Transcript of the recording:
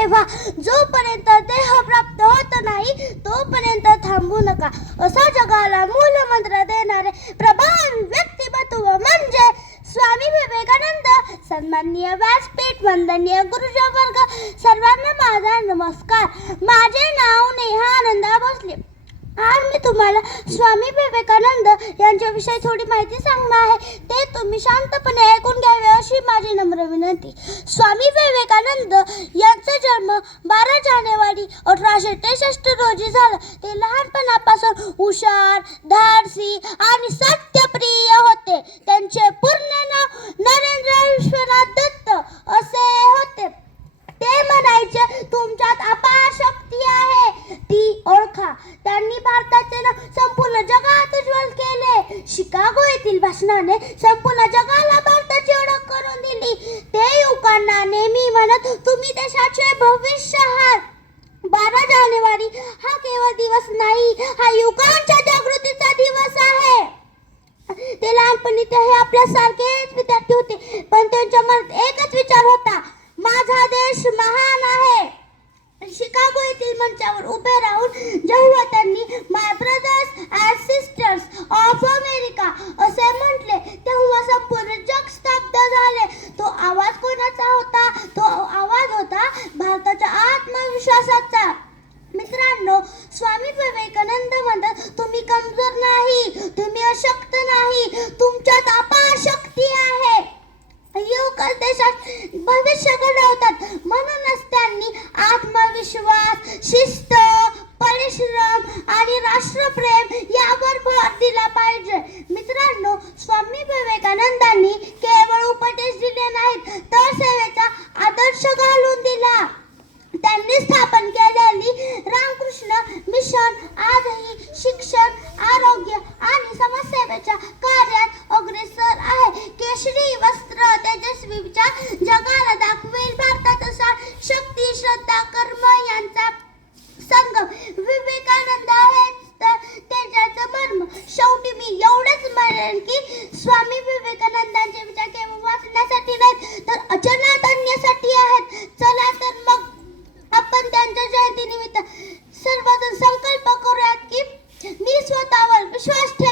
तेव्हा जोपर्यंत देह प्राप्त होत नाही तोपर्यंत थांबू नका. असा जगाला मूलमंत्र देणारे प्रभावी व्यक्तिमत्व म्हणजे स्वामी विवेकानंद. सन्माननीय व्यासपीठ, वंदनीय गुरुजन वर्ग, सर्वांना माझा नमस्कार. माझे नाव नेहा आनंदा भोसले. आज मी तुम्हाला स्वामी विवेकानंद यांच्याविषयी थोडी माहिती सांगणार आहे. ते तुम्ही शांतपणे ऐकून घ्यावे अशी माझी नम्र विनंती. स्वामी विवेकानंद यांचा जन्म 12 जानेवारी 1863 रोजी झाला. ते लहानपणापासून हुशार, धाडसी आणि सत्यप्रिय होते. त्यांचे पूर्ण नाव नरेंद्र विश्वनाथ दत्त असे होते. ते म्हणायचे, तुमच्यात अपार शक्ती आहे, ती ओळखा. त्यांनी भारताचे नाव संपूर्ण जगात उज्ज्वल केले. शिकागो येथील भाषणाने संपूर्ण जगाला भारताची ओळख करून दिली. ते युवकांना नेहमी म्हणत, तुम्ही देशाचे भविष्य आहात. 12 जानेवारी हा केवळ दिवस नाही, हा युवकांच्या जागृतीचा दिवस आहे. ते लहानपणी ते आपल्या सारखेच विद्यार्थी होते, पण त्यांच्या मनात एकच विचार होता, माझा देश महान आहे. शिकागो येथील मंचावर उभे राहून जेव्हा त्यांनी my brothers and sisters of America असे म्हटले, तेव्हा संपूर्ण जग स्तब्ध झाले. तो आवाज कोणाचा होता? तो आवाज होता भारताच्या आत्मविश्वासाचा. मित्रांनो, स्वामी विवेकानंद म्हणतात, तुम्ही कमजोर नाही, तुम्ही अशक्त नाही, तुमच्यात अपार शक्ती आहे. युवक देशात भविष्य घडवतात. म्हणूनच त्यांनी आत्मविश्वास, शिस्त, परिश्रम आणि राष्ट्रप्रेम यावर भर दिला पाहिजे. मित्रांनो, स्वामी विवेकानंदांनी केवळ उपदेश दिले नाहीत, तर सेवेचा आदर्श घालून दिला. त्यांनी स्थापन केलेली रामकृष्ण मिशन आजही शिक्षण, आरोग्य आणि समाजसेवेच्या कार्यात अग्रेसर आहे. केशरी वस्त्र तेजस्वी विचार जगाला दाखवेल भारताचा शक्ती, श्रद्धा, कर्म यांचा संगम. विवेकानंद हेच तर त्याच्याचं मर्म. शेवटी मी एवढंच म्हणेन की स्वामी विवेकानंदांचे विचार केवळ वाचण्यासाठी नाहीत, तर अचलात आणण्यासाठी आहेत. चला तर मग आपण त्यांच्या जयंतीनिमित्त सर्वजण संकल्प करूयात की मी स्वतःवर विश्वास ठेवतो.